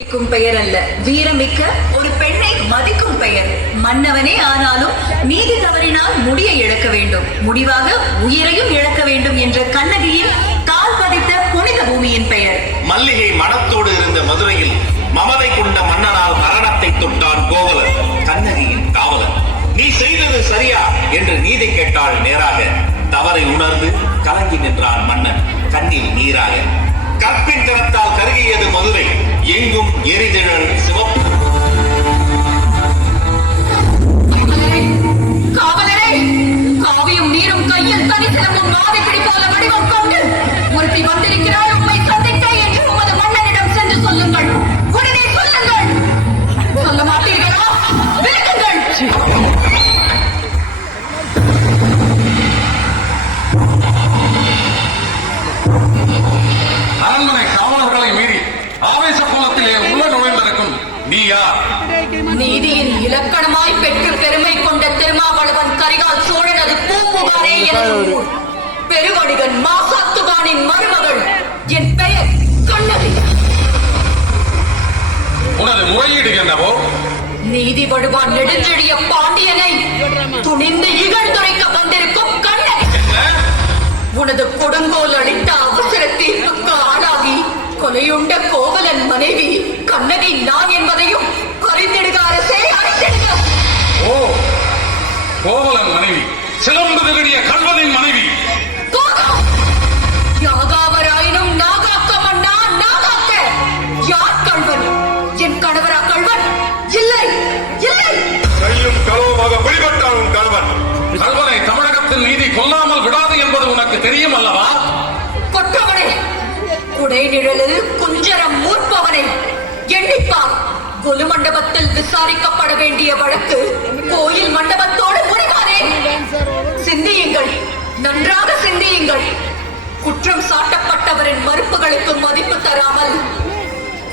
பெயர் அல்ல, வீரமிக்க ஒரு பெண்ணை மதிக்கும் பெயர். மன்னவனே ஆனாலும் நீதி தவறினால் முடியை இழக்க வேண்டும், முடிவாக உயிரையும் இழக்க வேண்டும் என்ற கண்ணகியின் கால் பதித்த புனித பூமியின் பெயர். மல்லிகை மனத்தோடு இருந்த மதுரையில் மமதை கொண்ட மன்னனால் மரணத்தை தொட்டான் கோவலன், கண்ணகியின் காவலன். நீ செய்தது சரியா என்று நீதி கேட்டாள் நேராக. தவறை உணர்ந்து கலங்கி நின்றான் மன்னன் கண்ணில் நீராக. கற்பின் கரத்தால் கருகியது மதுரை, எங்கும் எரிதிழல் சிவப்பு. காவலரே, காவியும் நீரும் கையில் தனி சிலம்பும் வாதி பிடிப்பால வடிவம் கொண்டு ஒருத்தி வந்திருக்கிறாள் உண்மை சந்திக்க என்று உமது மன்னனிடம் சென்று சொல்லுங்கள். உடனே சொல்லுங்கள். சொல்ல மாட்டீர்களா? விலகுங்கள். அரண்மனை காவலர்களை மீறி ஆவேச கோலத்திலே உள்ள நுழைந்திருக்கும் நீ யார்? நீதியின் இலக்கணமாய் பெற்று பெருமை கொண்ட திருமாவளவன் கரிகால் சோழனது பூம்புகாரே எனும் ஊர். பெருவணிகன் மாசாத்துவானின் மருமகள். என் பெயர் கண்ணகி. உனது முறையீடு என்னவோ? நீதி வடுவான் நெடுஞ்செழிய பாண்டியனை துணிந்து இகழ்ந்துரைக்க வந்திருக்கும் கண்ணகி. உனது கொடுங்கோல் அளித்த அவசர தீர்ப்புக்கு ஆளாகி கொலையுண்ட கோவலன் மனைவி கண்ணகி நான் என்பதையும் அறிந்திடுக அரசே, அறிந்திடுக. ஓ, கோவலன் மனைவி, சிலம்பு திருடிய கல்வனின் மனைவி. யாகாவராயினும் நாகாக்க மன்னா, நாகாக்க. யார் கல்வன்? என் கணவரா கல்வன்? இல்லை, இல்லை. கையும் களவுமாக பிடிபட்டான் கல்வன். கல்வனை தமிழகத்தில் நீதி கொல்லாமல் விடாது என்பது உனக்கு தெரியும் அல்லவா? கொற்றவனே, குடை நிழலில் குஞ்சரம் மூர்ப்பவனே, எண்ணிப்பார். கொலு மண்டபத்தில் விசாரிக்கப்பட வேண்டிய வழக்கு கோயில் மண்டபத்தோடு முடிவானே. சிந்தியுங்கள், நன்றாக சிந்தியுங்கள். குற்றம் சாட்டப்பட்டவரின் மறுப்புகளுக்கு மதிப்பு தராமல்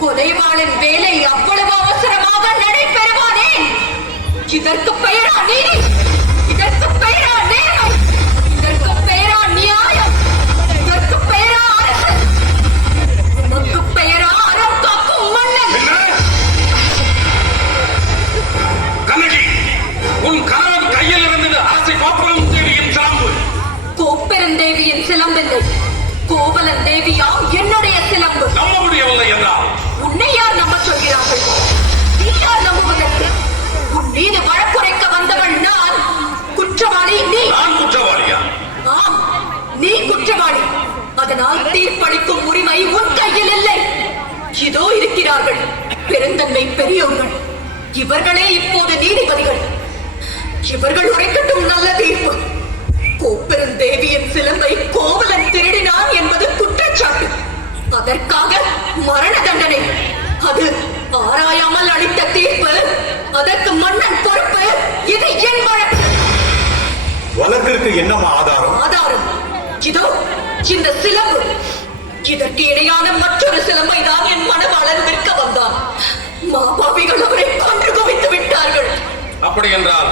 கொலைவாளின் வேலை அவ்வளவு அவசரமாக நடைபெறுவானே. இதற்கு பெயரா நீதி? இதற்கு பெயரா நேர்மை? இதற்கு பெயரா நியாயம்? இதற்கு பெயரா அரசு? உனக்கு பெயரா அறம் காக்கும் மன்னன்? கண்ணகி, உன் கணவன் கையில் இருந்தது அரசை கோப்பரம் தேவியின் சிலம்பு. கோப்பெருந்தேவியின் சிலம்பில்லை, கோவலன் தேவியாம் என்னுடைய சிலம்பு. நம்ப முடியவில்லை என்றால் உன்னை யார் நம்ப சொல்கிறார்கள்? நீ யார் நம்புவதற்கு? உன் மீது வழக்குரைக்க வந்தவள் நான். குற்றவாளி நீ. நான் குற்றவாளியா? ஆம், நீ குற்றவாளி. அதனால் தீர்ப்பளிக்கும் உரிமை உன் கையில் இல்லை. இதோ இருக்கிறார்கள் பெருந்தன்மை பெரியோர்கள். இவர்களே இப்போது நீதிபதிகள். இவர்கள் உரைக்கட்டும் நல்ல தீர்ப்பு. கோப்பெருந்தேவியின் சிலம்பை கோவலன் திருடினான் என்பது குற்றச்சாட்டு. அதற்காக மரண தண்டனை. அது ஆராயாமல் அளித்த தீர்ப்பு. அதற்கு மன்னன் பொறுப்பு. இது என் வழக்கு. வழக்கிற்கு என்னமா ஆதாரம்? ஆதாரம் இதோ இந்த சிலம்பு. இதற்கு இணையான மற்றொரு சிலம்பை தான் என் மணவாளன் விற்க வந்தான். மாபாவிகள் அவரை கொன்று குவித்து விட்டார்கள். அப்படி என்றால்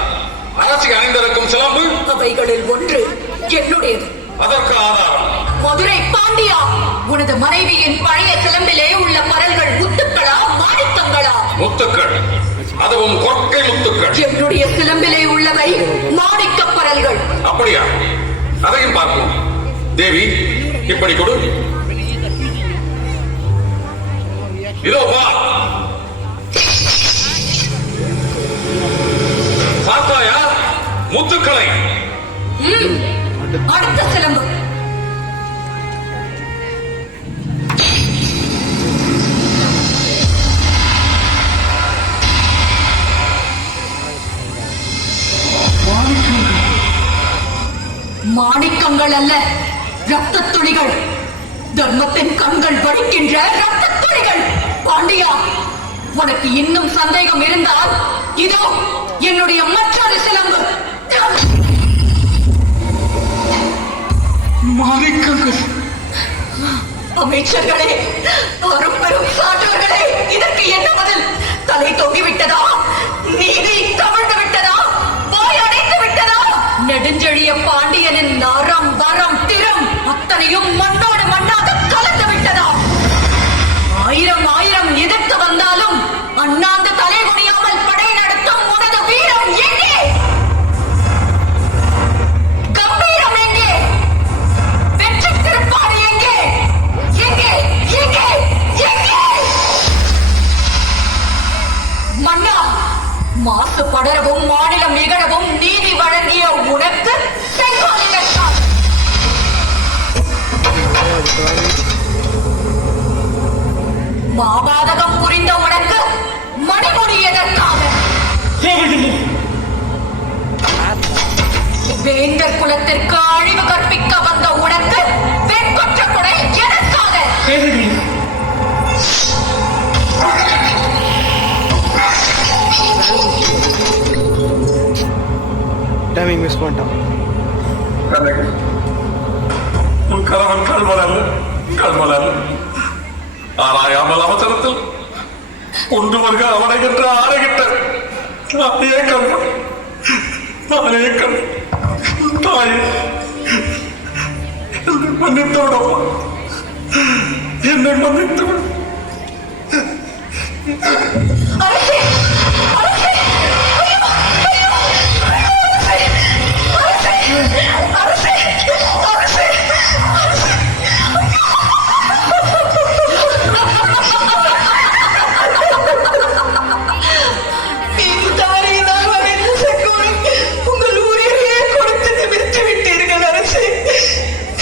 அரசி அணிந்திருக்கும் சிலம்பு அவைகளில் ஒன்று என்னுடையது. அதற்கு ஆதாரம்? மதுரை பாண்டியா, உனது மனைவியின் பழைய சிலம்பிலே உள்ள பரல்கள் முத்துக்களா, மாணிக்கங்களா? முத்துக்கள், அதுவும் கொற்கை முத்துக்கள். என்னுடைய சிலம்பிலே உள்ளவை மாணிக்க பரல்கள். அப்படியா? அதையும் பார்ப்போம். தேவி, இப்படி கொடு. இதோ வா. பார்த்தாயா முத்துக்களை? அடுத்த சிலம்பு. மாணிக்கங்கள் அல்ல, ரத்த துளிகள். தர்மத்தின் கண்கள் வடிக்கின்ற ரத்த துளிகள். பாண்டியா, உனக்கு இன்னும் சந்தேகம் இருந்தால் இதோ என்னுடைய மற்றொரு சிலம்பு. மாணிக்கங்கள். அமைச்சர்களே, அரும்பெரும் சான்றோர்களே, இதற்கு என்ன பதில்? தலை தொங்கிவிட்டதா? நீதி கவிழ்ந்து விட்டதா? வாய் அடைத்து விட்டதா? நெடுஞ்செழிய பாண்டியனின் நரம் வரம் திறம் அத்தனையும் மண்ணோடு மண்ணாக கலந்து விட்டதா? ஆயிரம் ஆயிரம் எதிர்த்து வந்தால் நாட்டு படரவும் மாநிலம் இகழவும் நீதி வழங்கிய உனக்கு செங்கோல் எதற்காக? மாபாதகம் புரிந்த உனக்கு மணிமுடி எதற்காக? வேந்தர் குலத்திற்கு அழிவு கற்பிக்க வந்த உனக்கு வெண்கொற்ற கொடை எதற்காக? டைமிங் மிஸ் பண்ணிட்டோம். உன் கணவன் கல்மலன் ஆராயாமல் அவசரத்தில் கொண்டு வருக அவனை என்று ஆணையிட்ட நானே கல்வன் தாயே, என்னை மன்னித்து விடப்பா, என்னை மன்னித்து விடும். அரசே, அரசே, ஐயோ, ஐயோ, அரசே, அரசே, அரசே, அரசே. உங்கள் ஊரையே கொடுத்து நிமிர்த்தி விட்டீர்கள் அரசே,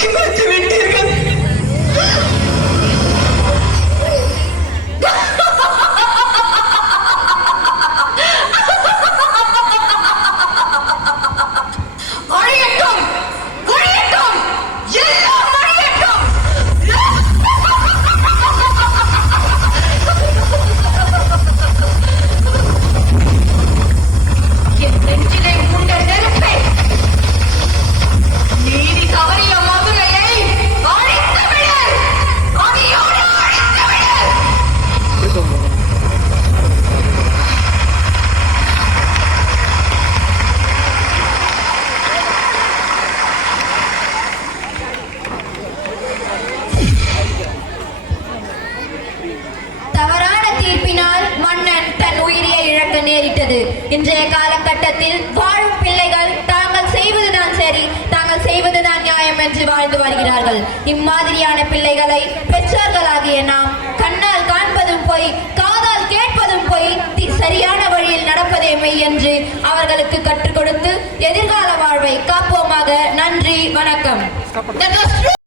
நிமிர்த்தி விட்டீர்கள். அழியட்டும், ஒழியட்டும், எல்லாம் அழியட்டும். என் நெஞ்சிலே உண்ட நெருப்பே, நீதி தவறிய மதுரையை அழித்து விடு, அடியோடு அழித்து விடு. தவறான தீர்ப்பினால் மன்னன் தன் உயிரை இழக்க நேரிட்டது. இன்றைய காலகட்டத்தில் வாழும் பிள்ளைகள் தாங்கள் செய்வதுதான் சரி, தாங்கள் செய்வதுதான் நியாயம் என்று வாழ்ந்து வருகிறார்கள். இம்மாதிரியான பிள்ளைகளை பெற்றோர்களாகிய நாம் கண்ணால் காண்பதும் பொய், காதால் கேட்பதும் பொய், சரியான வழியில் நடப்பதே மெய் என்று அவர்களுக்கு கற்றுக் கொடுத்து எதிர்கால வாழ்வை காப்போமாக. நன்றி, வணக்கம்.